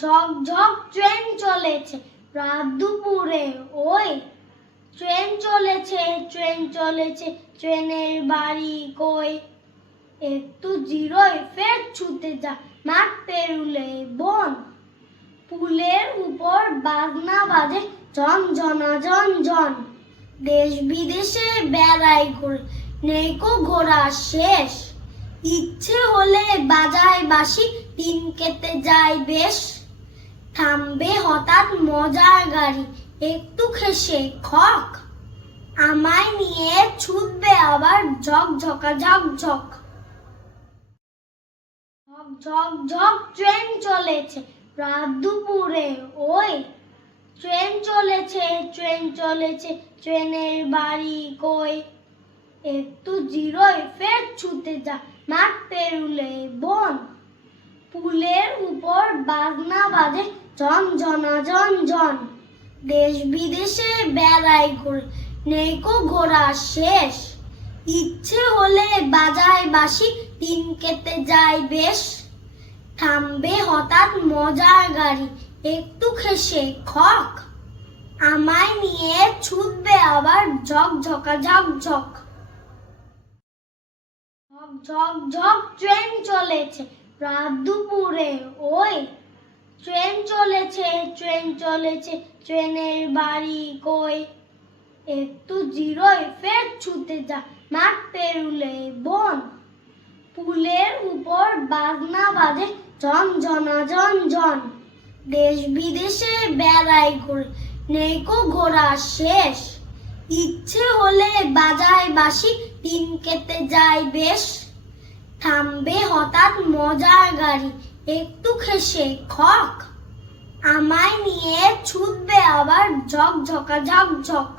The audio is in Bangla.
ঝক ঝক ট্রেন চলেছে। রাত দুপুরে ওই ট্রেন চলেছে ট্রেন চলেছে। ট্রেনের বাড়ি কই? একটু জিরোয় ফের ছুটে যা। মাঠ পেরুলে বন। পুলের উপর বাজনা বাজে জন জন দেশ বিদেশে বেড়াই ঘুরে নেই কো ঘোরা শেষ। ইচ্ছে হলে বাজায় বাসি দিন কেটে যায় বেশ। থামবে হঠাৎ মজার গাড়ি, একটু খেসে খক। আমায় নিয়ে ছুটবে আবার ঝক ঝকা ঝক ঝক। ঝক ঝক ঝক ট্রেন চলেছে রাত দুপুরে, ওই। ট্রেন চলেছে ট্রেন চলেছে, ট্রেনের বাড়ি কই? একটু জিরোয় ফের ছুটে যা মাঠ পেরুলে বন। পুলের উপর বাজনা বাজে জন জনা জন জন। দেশ বিদেশে বেড়াই ঘুরে, নেই কো ঘোরা শেষ। ইচ্ছে হলে বাজায় বাসি দিন কেটে যায় বেশ। থামবে হঠাৎ মজার গাড়ি, একটু খেসে খক। আমায় নিয়ে ছুটবে আবার ঝক ঝকা ঝক ঝক ঝক ঝক ট্রেন চলেছে। রাত দুপুরে ওই ট্রেন চলেছে ট্রেন চলেছে, ট্রেনের বাড়ি কই? একটু জিরোয় ফের ছুটে যা, মাঠ পেরুলে বন। পুলের উপর বাজনা বাজে জন জনা জন জন দেশ বিদেশে বেড়াই ঘুরে নেই কো ঘোরা শেষ। ইচ্ছে হলে বাজায় বাসি দিন কেটে যায় বেশ। থামবে হঠাৎ মজার গাড়ি, একটু খেসে খক। আমায় নিয়ে ছুটবে আবার ঝক ঝকা ঝক ঝক